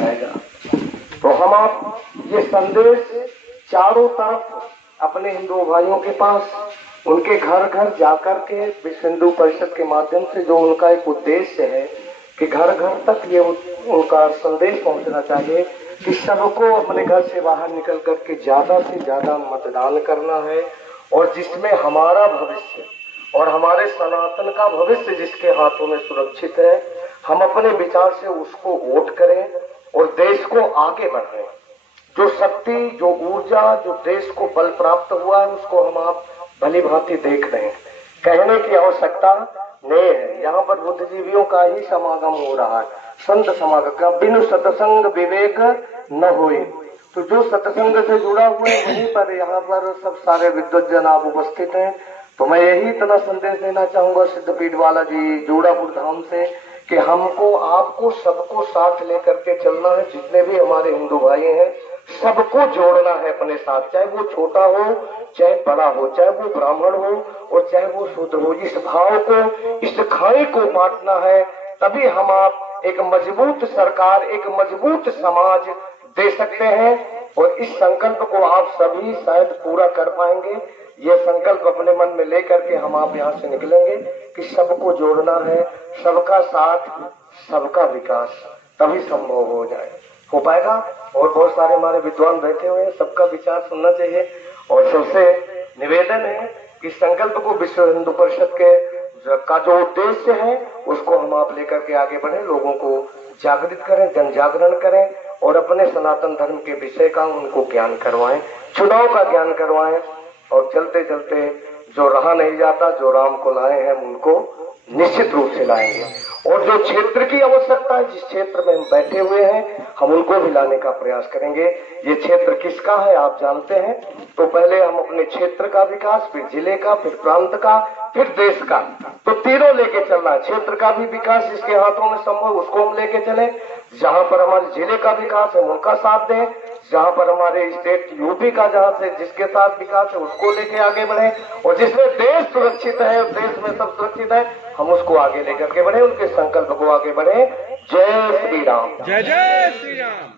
जाएगा। तो हम आप ये संदेश चारों तरफ अपने हिंदू भाइयों के पास, उनके घर घर जाकर के विश्व हिंदू परिषद के माध्यम से जो उनका एक उद्देश्य है कि घर घर तक ये उनका संदेश पहुंचना चाहिए कि सबको अपने घर से बाहर निकल करके ज्यादा से ज्यादा मतदान करना है, और जिसमें हमारा भविष्य और हमारे सनातन का भविष्य जिसके हाथों में सुरक्षित है, हम अपने विचार से उसको वोट करें और देश को आगे बढ़ाएं। जो शक्ति, जो ऊर्जा, जो देश को बल प्राप्त हुआ है, उसको हम आप भली भांति देख रहे हैं। कहने की आवश्यकता नहीं है। यहाँ पर बुद्धिजीवियों का ही समागम हो रहा है, संत समागम का। बिनु सत्संग विवेक न होए। तो जो सत्संग से जुड़ा हुआ है वहीं पर यहाँ पर सब सारे विद्वत आप उपस्थित हैं। तो मैं यही इतना संदेश देना चाहूंगा सिद्धपीठ बालाजी जोड़ापुर धाम से कि हमको आपको सबको साथ लेकर के चलना है। जितने भी हमारे हिंदू भाई हैं सबको जोड़ना है अपने साथ, चाहे वो छोटा हो चाहे बड़ा हो, चाहे वो ब्राह्मण हो और चाहे वो शूद्र हो। इस भाव को, इस खाई को बांटना है, तभी हम आप एक मजबूत सरकार, एक मजबूत समाज दे सकते हैं। और इस संकल्प को आप सभी शायद पूरा कर पाएंगे। ये संकल्प अपने मन में लेकर के हम आप यहाँ से निकलेंगे कि सबको जोड़ना है, सबका साथ, सबका विकास, तभी संभव हो जाए, हो पाएगा। और बहुत सारे हमारे विद्वान बैठे हुए हैं, सबका विचार सुनना चाहिए। और सबसे निवेदन है कि संकल्प को विश्व हिंदू परिषद के का जो उद्देश्य है उसको हम आप लेकर के आगे बढ़े, लोगों को जागृत करें, जन जागरण करें और अपने सनातन धर्म के विषय का उनको ज्ञान करवाएं, चुनाव का ज्ञान करवाएं। और चलते चलते जो रहा नहीं जाता, जो राम को लाए हैं उनको निश्चित रूप से लाएंगे। और जो क्षेत्र की आवश्यकता है, जिस क्षेत्र में हम बैठे हुए हैं, हम उनको भी लाने का प्रयास करेंगे। ये क्षेत्र किसका है आप जानते हैं। तो पहले हम अपने क्षेत्र का विकास, फिर जिले का, फिर प्रांत का, फिर देश का, तो तीनों लेके चलना है। क्षेत्र का भी विकास जिसके हाथों में संभव उसको हम लेके चले, जहां पर हमारे जिले का विकास है उनका साथ दें, जहां पर हमारे स्टेट यूपी का जहां से जिसके साथ विकास है उसको लेके आगे बढ़े, और जिसमें देश सुरक्षित है और देश में सब सुरक्षित है हम उसको आगे लेकर के बढ़े, उनके संकल्प को आगे बढ़े। जय श्री राम। जय जय श्री राम।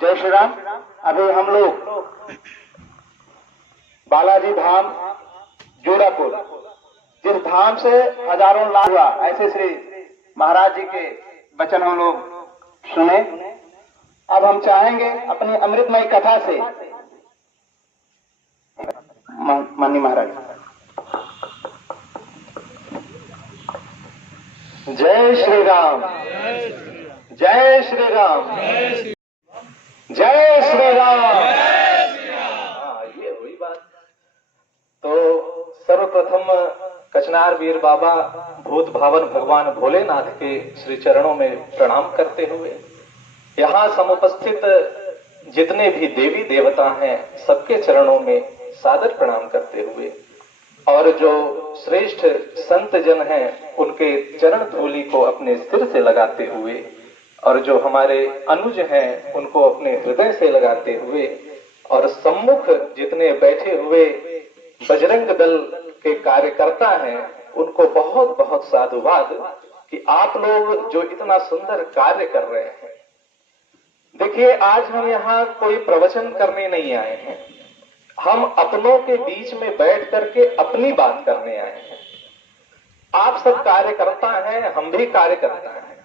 जय श्री राम। अभी हम लोग बालाजी धाम जोड़ापुर, जिस धाम से हजारों लाख हुआ, ऐसे श्री महाराज जी के वचन हम लोग सुने। अब हम चाहेंगे अपनी अमृतमयी कथा से माननीय महाराज। जय श्री राम, जय श्री राम, जय श्री राम। ये हुई बात। तो सर्वप्रथम कचनार वीर बाबा भूत भावन भगवान भोलेनाथ के श्री चरणों में प्रणाम करते हुए, यहाँ समुपस्थित जितने भी देवी देवता हैं सबके चरणों में सादर प्रणाम करते हुए, और जो श्रेष्ठ संत जन हैं उनके चरण धूलि को अपने सिर से लगाते हुए, और जो हमारे अनुज हैं उनको अपने हृदय से लगाते हुए, और सम्मुख जितने बैठे हुए बजरंग दल के कार्यकर्ता हैं उनको बहुत बहुत साधुवाद कि आप लोग जो इतना सुंदर कार्य कर रहे हैं। देखिए, आज हम यहाँ कोई प्रवचन करने नहीं आए हैं, हम अपनों के बीच में बैठ करके अपनी बात करने आए हैं। आप सब कार्यकर्ता हैं, हम भी कार्यकर्ता हैं।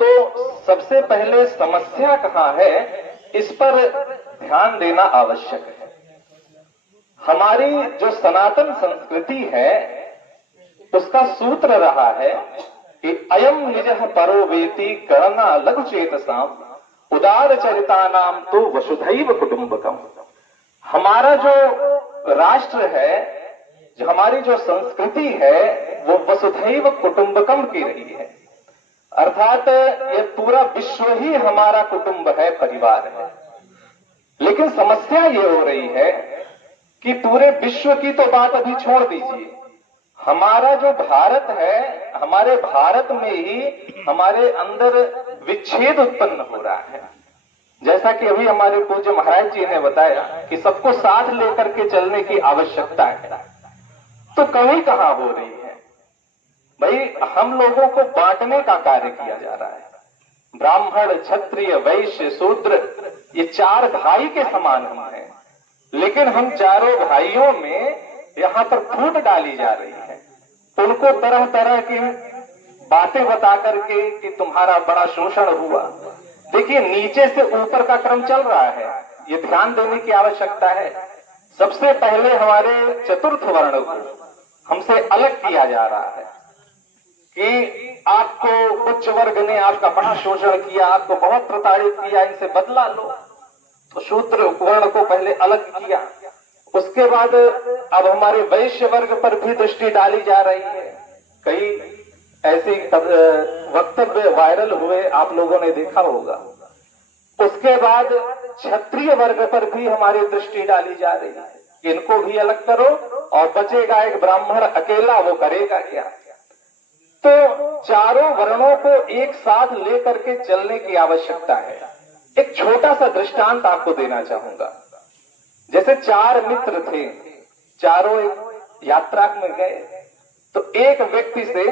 तो सबसे पहले समस्या कहाँ है इस पर ध्यान देना आवश्यक है। हमारी जो सनातन संस्कृति है उसका सूत्र रहा है कि अयम निजः परो वेति गणना लघु चेतसाम उदार चरिता नाम तो वसुधैव कुटुंबकम। हमारा जो राष्ट्र है, जो हमारी जो संस्कृति है वो वसुधैव कुटुंबकम की रही है, अर्थात ये पूरा विश्व ही हमारा कुटुंब है, परिवार है। लेकिन समस्या ये हो रही है कि पूरे विश्व की तो बात अभी छोड़ दीजिए, हमारा जो भारत है, हमारे भारत में ही हमारे अंदर विच्छेद उत्पन्न हो रहा है। जैसा कि अभी हमारे पूज्य महाराज जी ने बताया कि सबको साथ लेकर के चलने की आवश्यकता है, तो कमी कहां हो रही है भाई हम लोगों को बांटने का कार्य किया जा रहा है। ब्राह्मण, क्षत्रिय, वैश्य, शूद्र, ये चार भाई के समान हम हैं, लेकिन हम चारों भाइयों में यहाँ पर फूट डाली जा रही है। उनको तरह तरह की बातें बता करके कि तुम्हारा बड़ा शोषण हुआ। देखिए, नीचे से ऊपर का क्रम चल रहा है, ये ध्यान देने की आवश्यकता है। सबसे पहले हमारे चतुर्थ वर्ण को हमसे अलग किया जा रहा है कि आपको उच्च वर्ग ने आपका बड़ा शोषण किया, आपको बहुत प्रताड़ित किया, इनसे बदला लो। तो शूद्र वर्ण को पहले अलग किया। उसके बाद अब हमारे वैश्य वर्ग पर भी दृष्टि डाली जा रही है। कई ऐसे वक्तव्य वायरल हुए, आप लोगों ने देखा होगा। उसके बाद क्षत्रिय वर्ग पर भी हमारी दृष्टि डाली जा रही है, इनको भी अलग करो, और बचेगा एक ब्राह्मण अकेला, वो करेगा क्या? तो चारों वर्णों को एक साथ लेकर के चलने की आवश्यकता है। एक छोटा सा दृष्टांत आपको देना चाहूंगा। जैसे चार मित्र थे, चारों एक यात्रा में गए, तो एक व्यक्ति से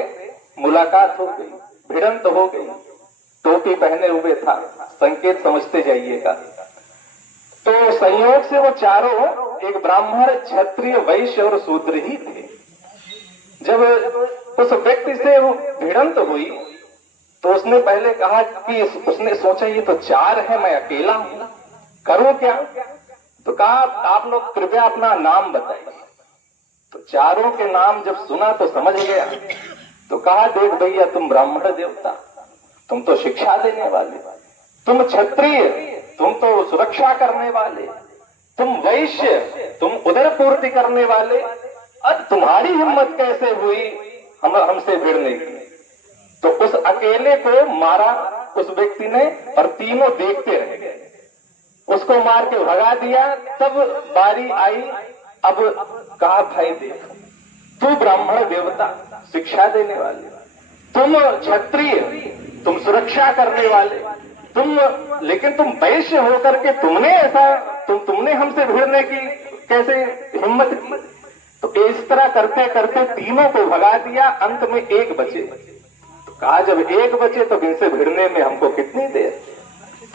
मुलाकात हो गई, भिड़ंत हो गई, टोपी पहने हुए था, संकेत समझते जाइएगा। तो संयोग से वो चारों एक ब्राह्मण, क्षत्रिय, वैश्य और शूद्र ही थे। जब उस व्यक्ति से वो भिड़ंत हुई तो उसने पहले कहा कि उसने सोचा ये तो चार है, मैं अकेला हूं, करूं क्या? तो कहा आप लोग कृपया अपना नाम बताइए। तो चारों के नाम जब सुना तो समझ गया। तो कहा देख भैया, तुम ब्राह्मण देवता, तुम तो शिक्षा देने वाले, तुम क्षत्रिय, तुम तो सुरक्षा करने वाले, तुम वैश्य, तुम उदरपूर्ति करने वाले, अब तुम्हारी हिम्मत कैसे हुई हमसे भिड़ने की? तो उस अकेले को मारा उस व्यक्ति ने, और तीनों देखते रह गए। उसको मार के भगा दिया। तब बारी आई, अब कहा भाई देख, तू ब्राह्मण देवता, शिक्षा देने वाले, तुम क्षत्रिय, तुम सुरक्षा करने वाले, लेकिन तुम वैश्य होकर के तुमने ऐसा तुमने हमसे भिड़ने की कैसे हिम्मत की? तो इस तरह करते करते तीनों को भगा दिया। अंत में एक बचे। तो कहा जब एक बचे तो इनसे भिड़ने में हमको कितनी देर?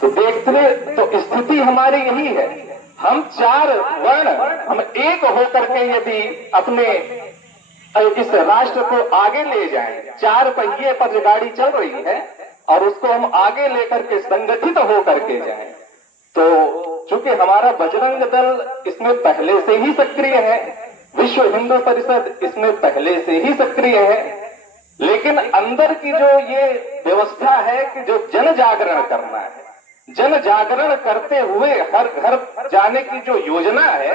तो देखते तो स्थिति हमारी यही है। हम चार वर्ण, हम एक होकर के यदि अपने इस राष्ट्र को आगे ले जाएं, चार पहिए पर जो गाड़ी चल रही है और उसको हम आगे लेकर के संगठित होकर के जाएं, तो चूंकि हमारा बजरंग दल इसमें पहले से ही सक्रिय है, विश्व हिंदू परिषद इसमें पहले से ही सक्रिय है, लेकिन अंदर की जो ये व्यवस्था है कि जो जन जागरण करना है, जन जागरण करते हुए हर घर जाने की जो योजना है,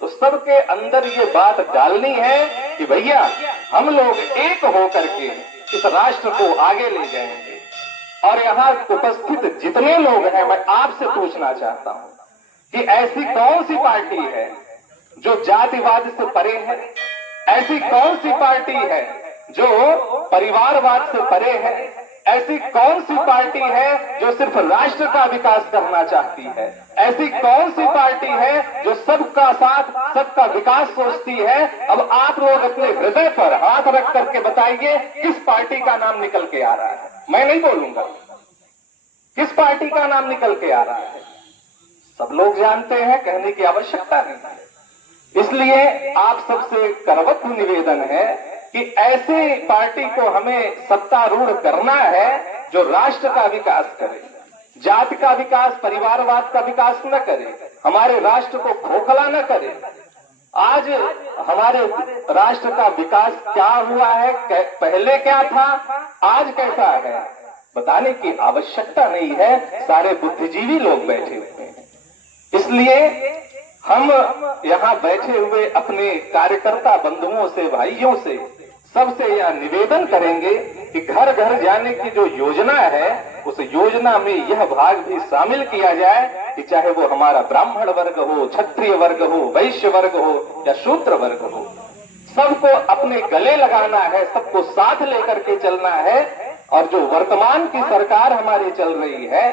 तो सबके अंदर ये बात डालनी है कि भैया हम लोग एक होकर के इस राष्ट्र को आगे ले जाएंगे। और यहाँ उपस्थित जितने लोग हैं, मैं आपसे पूछना चाहता हूँ कि ऐसी कौन सी पार्टी है जो जातिवाद से परे है? ऐसी कौन सी पार्टी है जो परिवारवाद से परे है? ऐसी कौन सी पार्टी है जो सिर्फ राष्ट्र का विकास करना चाहती है? ऐसी कौन सी पार्टी है जो सबका साथ, सबका विकास सोचती है? अब आप लोग अपने हृदय पर हाथ रख करके बताइए किस पार्टी का नाम निकल के आ रहा है? मैं नहीं बोलूंगा किस पार्टी का नाम निकल के आ रहा है, सब लोग जानते हैं, कहने की आवश्यकता नहीं है। इसलिए आप सबसे करवत निवेदन है कि ऐसे पार्टी को हमें सत्तारूढ़ करना है जो राष्ट्र का विकास करे, जाति का विकास, परिवारवाद का विकास न करे, हमारे राष्ट्र को खोखला न करे। आज हमारे राष्ट्र का विकास क्या हुआ है, पहले क्या था, आज कैसा है, बताने की आवश्यकता नहीं है। सारे बुद्धिजीवी लोग बैठे हुए हैं। इसलिए हम यहाँ बैठे हुए अपने कार्यकर्ता बंधुओं से, भाइयों से, सबसे यह निवेदन करेंगे कि घर घर जाने की जो योजना है, उस योजना में यह भाग भी शामिल किया जाए कि चाहे वो हमारा ब्राह्मण वर्ग हो, क्षत्रिय वर्ग हो, वैश्य वर्ग हो या शूद्र वर्ग हो, सबको अपने गले लगाना है, सबको साथ लेकर के चलना है। और जो वर्तमान की सरकार हमारी चल रही है,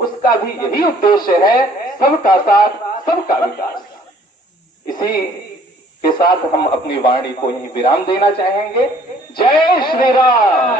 उसका भी यही उद्देश्य है, सबका साथ, सबका विकास। इसी के साथ हम अपनी वाणी को यहीं विराम देना चाहेंगे। जय श्री राम।